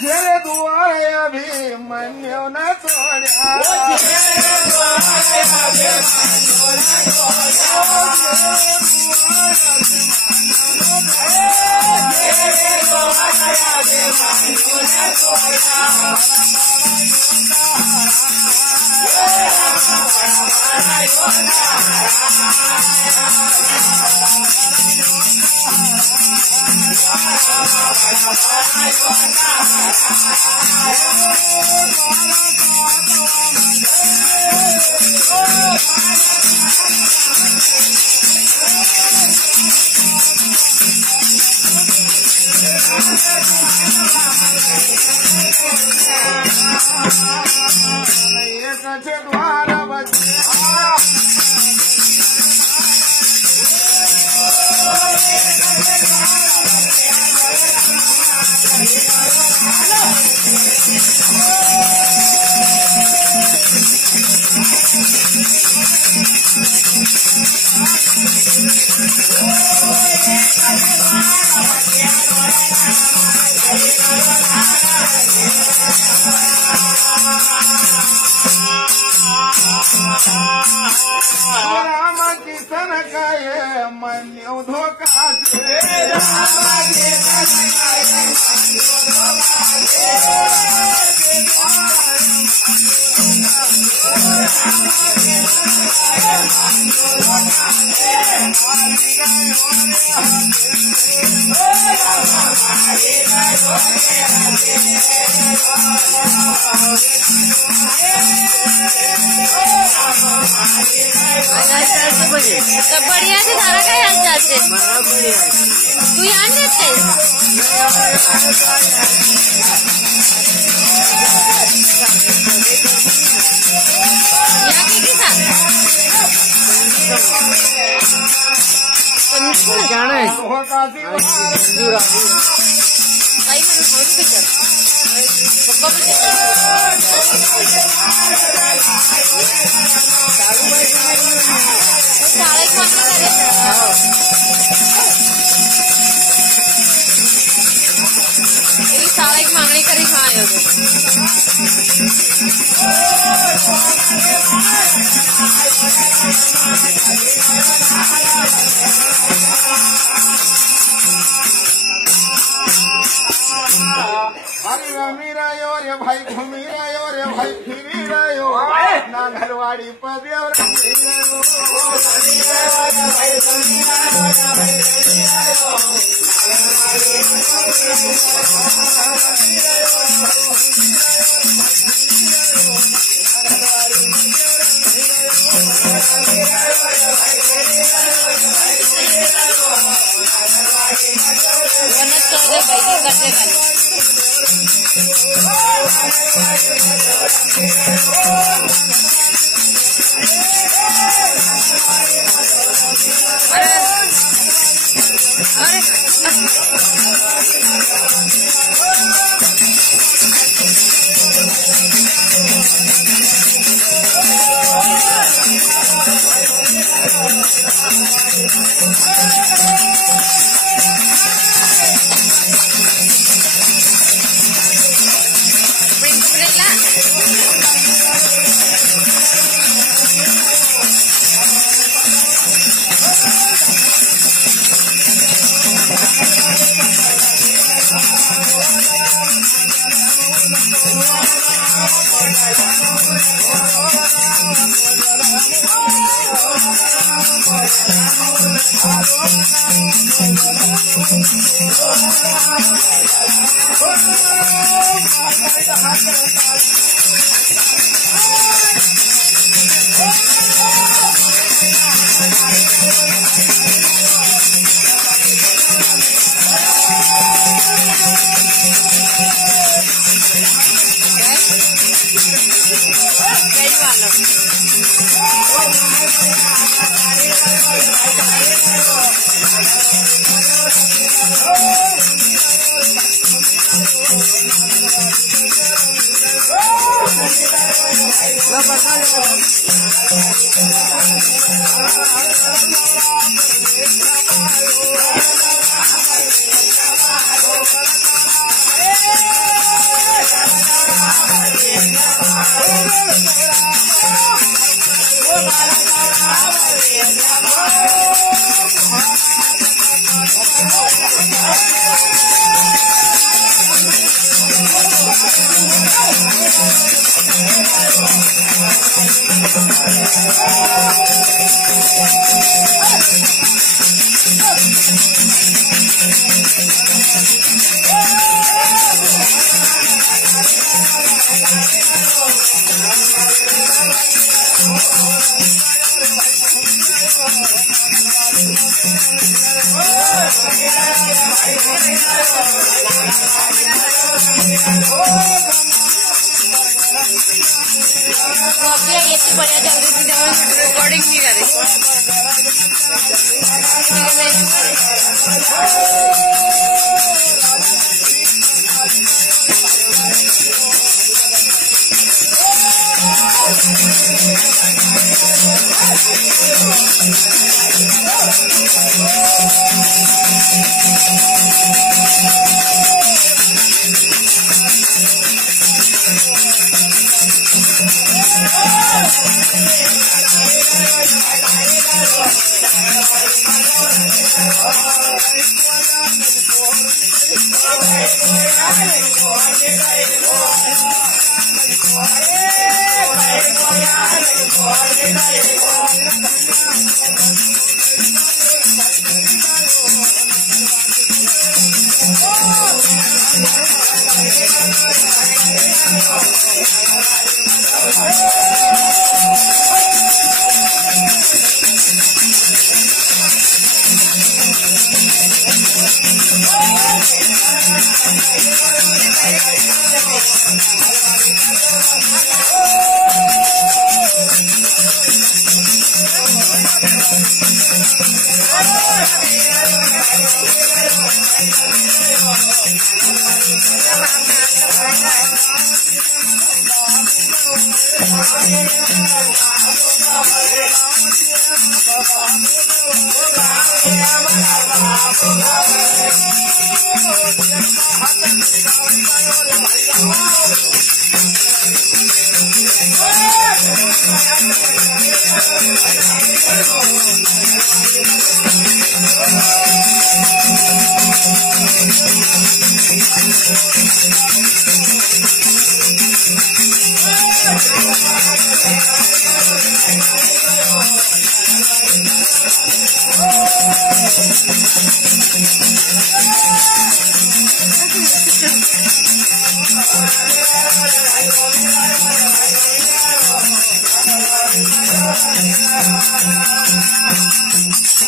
तेरे दुआरे अभिमन्यु न तोड़ा राम किशन कहे मन्यु धोखा बढ़िया से खाना काय हाल चाल से तू यहाँ देते जाने सारा मांगणी करी खायो हरी रमी रहो रे भाई घूमी रहो रे भाई फिरी रहो ना घरवाड़ी पदे वालों रिकॉर्डिंग नहीं करे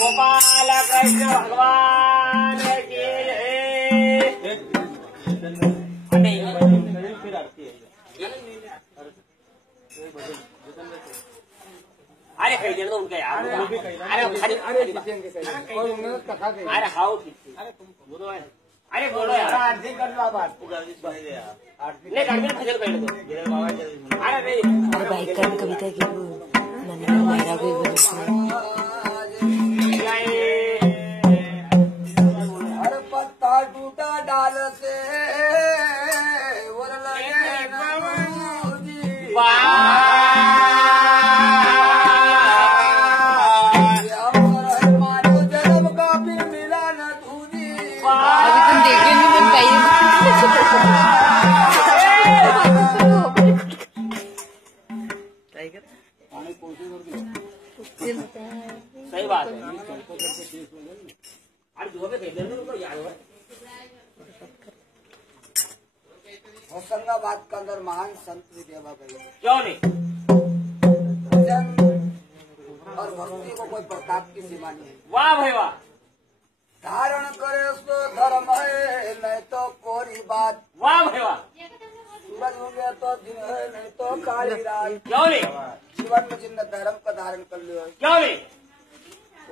गोपाल कृष्ण भगवान की अरे कही देना उनका यार अरे हाउ अरे बोलो यार आरती कर लो बात नहीं गाड़ी फजल कर दो अरे नहीं अरे बाइक का कविता की मन में मेरा कोई हर पत्ता टूटा डाल से मानो जन्म का फिर मिला न दूजी अभी तुम देखे नहीं मन सही बात है अरे दो पे भेज देना उनको याद हो होशंगाबाद के अंदर महान संत विद्याबा गई क्यों नहीं भजन और भक्ति को कोई प्रताप की सीमा नहीं। वाह भाई वाह धारण करे सो धर्म है नहीं तो कोरी बात। वाह भाई वाह सूरज हो गया तो दिन है नहीं तो काली रात। क्यों नहीं जीवन में जिन धर्म का धारण कर लियो क्यों नहीं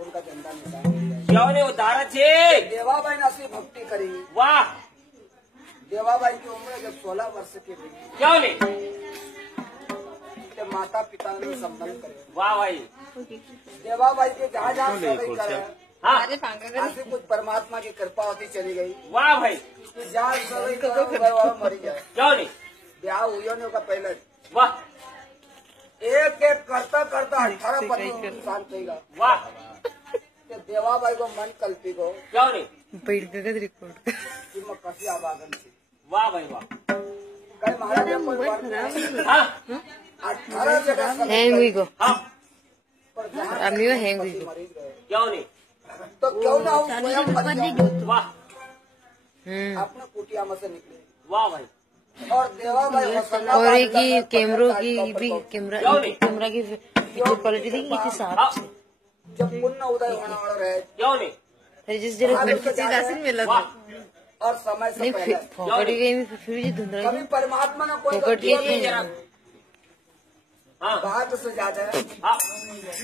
उनका झंडा निशान क्यों नहीं उतारा छे? देवाबाई ने असली भक्ति करी। वाह देवाबाई की उम्र जब 16 वर्ष की थी क्यों नहीं? तो माता पिता ने संबंध करे। वाह भाई देवाबाई के जहाँ जहाँ सगाई करे हाँ ऐसे कुछ परमात्मा की कृपा होती चली गई वाह भाई कि जहाँ सगाई करो घर वाला मरी जाए। क्यों नहीं? ब्याह हुई नहीं होगा पहले वाह एक एक करता करता 18 पति इंसान कहेगा। वाह कि देवाबाई को मन कल्पी को क्यों नहीं? रिपोर्ट कि मैं कसी आवागन थी वाह भाई वाह कहीं महाराज ने कोई वर्क नहीं हाँ 18 जगह सगाई हैंग हुई को हाँ पर जहाँ अम्मी वो हैंग हुई पति को मरीज गए क्यों नहीं? तो क्यों ना हम स्वयं मर जाऊं? वाह अपने कुटिया में से निकले वाह भाई और देवाबाई और एक ही कैमरों की भी कैमरा की जो क्वालिटी थी इतनी साफ हाँ थी। जब पुण्य उदय होने वाला रहे क्यों नहीं? फिर जिस जगह मिला वाह और समय से नहीं पहले फोकट गई फिर भी धुंधला कभी परमात्मा ने कोई फोकट गलती की नहीं जरा हाँ बात से ज्यादा है हाँ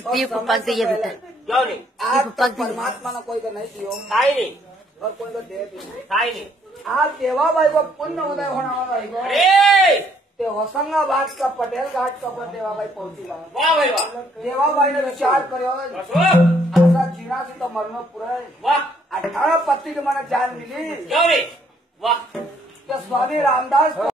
और ये समय पप्पा से से ये पहले बेटा क्यों नहीं? आज तक परमात्मा ने कोई को नहीं दियो खाई नहीं और कोई को दे भी नहीं। खाई नहीं आज देवाबाई को पुण्य उदय होने वाला है अरे ते होशंगाबाद का पटेल घाट का पर देवाबाई पहुंची बात वाह भाई वाह देवाबाई ने विचार करो बसो ऐसा जीना से तो मरना पूरा है। वाह 18 पति के मैंने जान मिली क्यों नहीं? वाह कि स्वामी रामदास